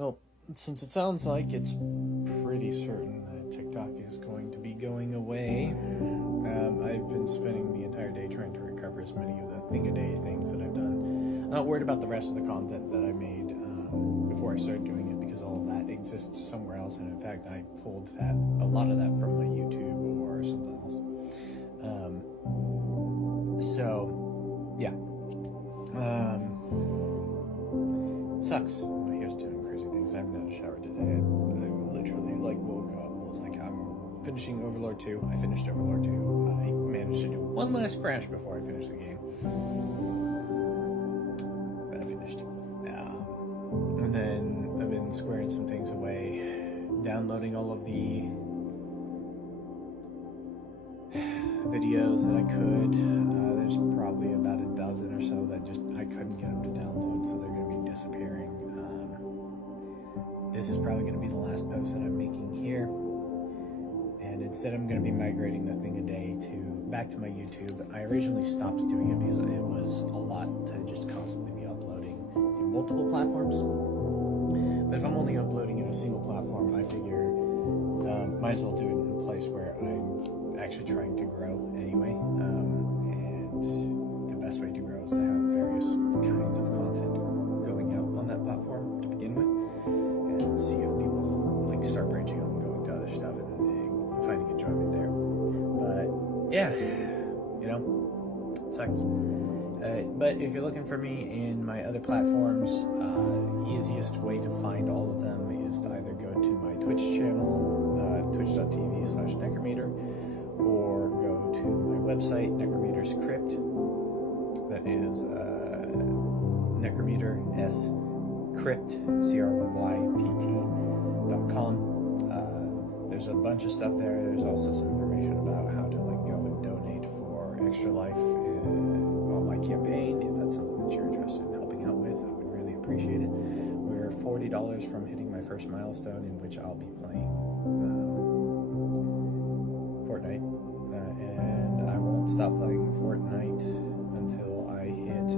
Well, since it sounds like it's pretty certain that TikTok is going to be going away, I've been spending the entire day trying to recover as many of the thing-a-day things that I've done. I'm not worried about the rest of the content that I made before I started doing it, because all of that exists somewhere else, and in fact I pulled a lot of that from my YouTube or something else. So, yeah. It sucks. My hair's doing crazy things. I haven't had a shower today. I literally woke up and was like, I'm finishing Overlord 2. I finished Overlord 2. I managed to do one last crash before I finished the game. But I finished. And then I've been squaring some things away, downloading all of the videos that I could. There's probably about a dozen or so that I couldn't get them to download, so they're going to be disappearing. This is probably going to be the last post that I'm making here, and instead I'm going to be migrating the thing a day back to my YouTube. I originally stopped doing it because it was a lot to just constantly be uploading in multiple platforms. But if I'm only uploading in a single platform, I figure might as well do it in a place where I'm actually trying to grow anyway. And the best way to grow is to have various kinds of content going out on that platform to begin with, and see if people start branching out and going to other stuff and finding enjoyment there. But yeah, it sucks. But if you're looking for me in my other platforms, easiest way to find all of them is to either go to my Twitch channel, twitch.tv/Necrometer, or go to my website, Necrometer's Crypt. That is Necrometer S Crypt, CRYPT.com. There's a bunch of stuff there. There's also some information about how to go and donate for Extra Life on my campaign. If that's something that you're interested in helping out with, I would really appreciate it. We're $40 from hitting my first milestone, in which I'll be playing Fortnite, and I won't stop playing Fortnite until I hit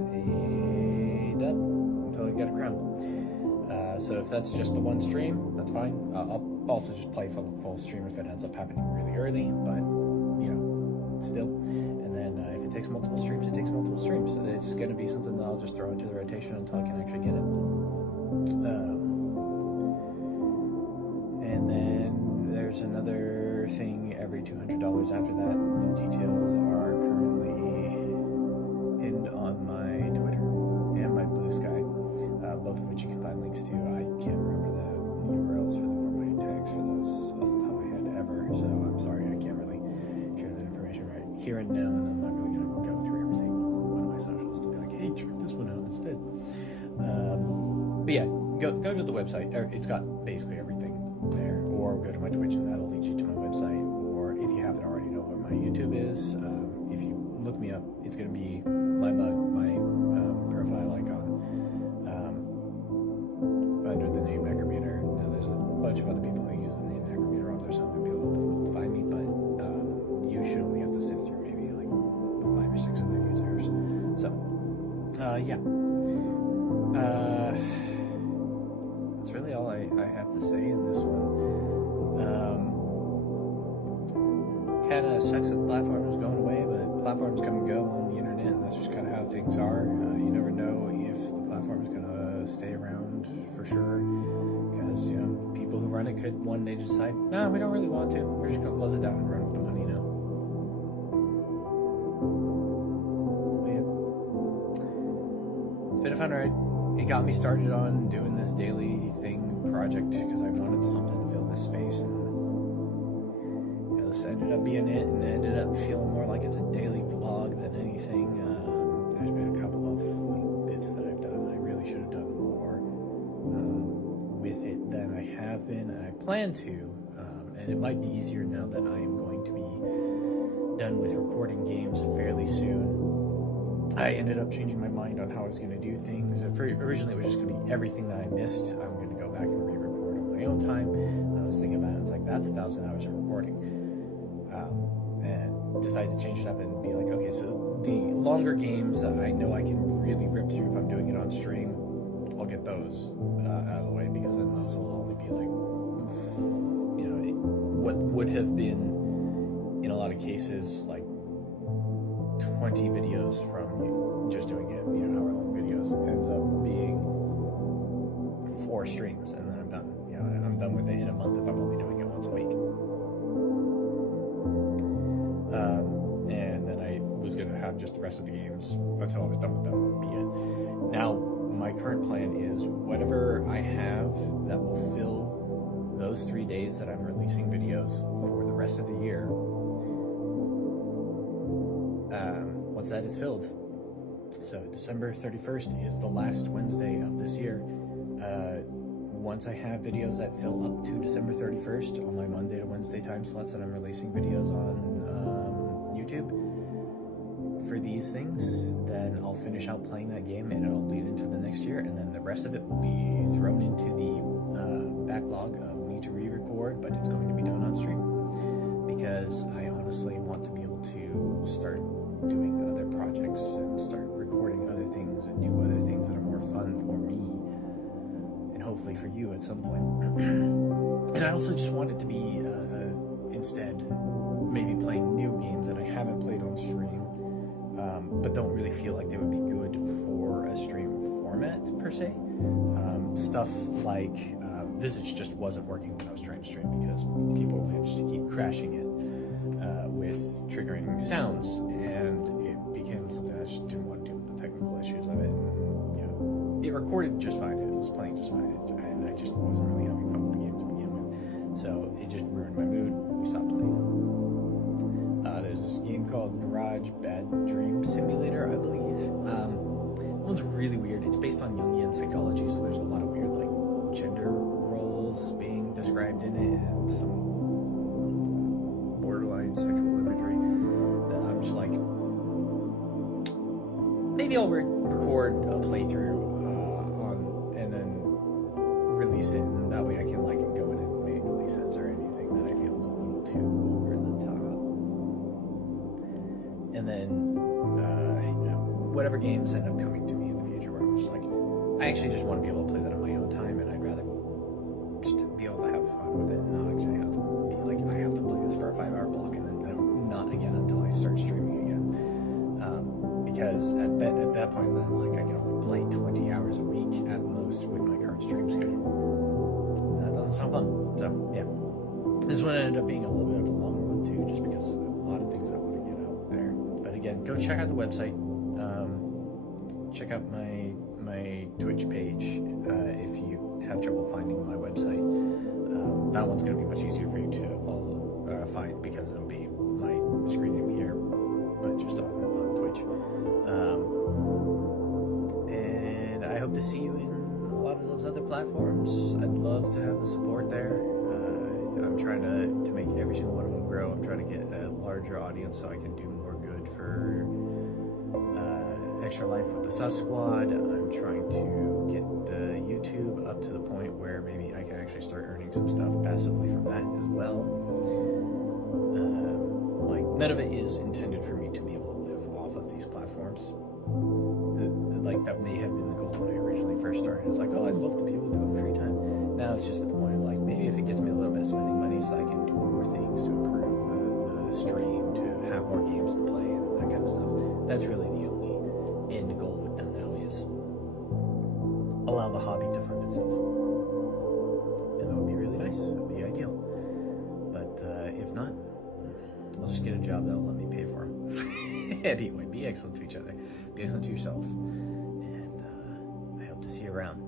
until I get a crown. So if that's just the one stream, that's fine. I'll also just play full stream if it ends up happening really early, but still. And then if it takes multiple streams, it takes multiple streams. It's going to be something that I'll just throw into the rotation until I can actually get it. And then there's another thing every $200 after that. The details are currently pinned on my Twitter and my Blue Sky, both of which you can find links to. I can't remember the URLs for them or my tags for those off the top of my head ever, so I'm sorry I can't really share that information right here and now, and I'm not really going to go through every single one of my socials to be like, hey, check this one out instead. But yeah, go to the website. It's got basically everything there, or go to my Twitch and that'll lead you to my website. Or if you haven't already know where my YouTube is, if you look me up, it's going to be my mug, my profile icon, under the name Necrometer. Now there's a bunch of other people who use the name Necrometer on there, so it might be a little difficult to find me, but you should only have to sift through maybe 5 or 6 other users. So yeah. That's really all I have to say in this one. Kind of sucks that the platform is going away, but platforms come and go on the internet, and that's just kind of how things are. You never know if the platform is going to stay around for sure, because people who run it could one day decide, no, we don't really want to. We're just going to close it down and run with the money now. It's been a fun ride. It got me started on doing this daily thing project because I wanted something to fill this space, and this ended up being it, and it ended up feeling more like it's a daily vlog than anything. There's been a couple of little bits that I've done. I really should have done more with it than I have been, and I plan to, and it might be easier now that I am going to be done with recording games fairly soon. I ended up changing my mind on how I was going to do things. Originally, it was just going to be everything that I missed. I'm going to go back and re-record on my own time. And I was thinking about it. It's like, that's 1,000 hours of recording. And decided to change it up and be like, okay, so the longer games that I know I can really rip through if I'm doing it on stream, I'll get those out of the way, because then have been, in a lot of cases, like 20 videos from just doing it, hour long videos, ends up being 4 streams, and then I'm done. I'm done with it in a month if I'm only doing it once a week. And then I was going to have just the rest of the games until I was done with them be it. Now, my current plan is whatever I have that will fill those 3 days that I'm releasing videos for the rest of the year, once that is filled, so December 31st is the last Wednesday of this year. Once I have videos that fill up to December 31st on my Monday to Wednesday time slots that I'm releasing videos on YouTube for these things, then I'll finish out playing that game and it'll lead into the next year, and then the rest of it will be thrown into the backlog of need to re-record, but it's going to be done on stream because I honestly want to be able to start doing other projects and start recording other things and do other things that are more fun for me and hopefully for you at some point. And I also just want it to be instead maybe playing new games that I haven't played on stream, but don't really feel like they would be good for a stream format per se. Stuff like Visage just wasn't working when I was trying to stream because people managed to keep crashing it with triggering sounds, and it became something I just didn't want to do with the technical issues of it. And, it recorded just fine, it was playing just fine, and I just wasn't really having fun with the game to begin with, so it just ruined my mood. We stopped playing. There's this game called Garage Bad Dream Simulator, I believe. That one's really weird. It's based on Jungian psychology, so there's a lot of weird gender roles being described in it, and some borderline sexual imagery that I'm just like, maybe I'll record a playthrough on and then release it, and that way I can go in and manually censor anything that I feel is a little too over the top. And then whatever games end up coming to me in the future, where I'm just I actually just want to be able to play that on my own time, and I'd rather just be able to have fun with it and not actually have to be I have to play this for a 5-hour block and then not again until I start streaming again. Because at that point, then I can only play 20 hours a week at most with my current stream schedule. That doesn't sound fun. So yeah, this one ended up being a little bit of a longer one too, just because a lot of things I want to get out there. But again, go check out the website. Check out my Twitch page if you have trouble finding my website. That one's going to be much easier for you to find because it'll be my screen name here, but just on Twitch. And I hope to see you in a lot of those other platforms. I'd love to have the support there. I'm trying to make every single one of them grow. I'm trying to get a larger audience so I can do more good for Extra Life with the Sus Squad. I'm trying to get the YouTube up to the point where maybe I can actually start earning some stuff passively from that as well. None of it is intended for me to be able to live off of these platforms. That may have been the goal when I originally first started. It's oh, I'd love to be able to do it free time. Now it's just at the point of maybe if it gets me a little bit of spending money so I can do more things to improve the stream, to have more games to play and that kind of stuff. That's really the only end goal with them now, is allow the hobby to fund itself. And that would be really nice. It would be ideal. But if not, I'll just get a job that'll let me pay for them. Anyway, be excellent to each other. Be excellent to yourselves. And I hope to see you around.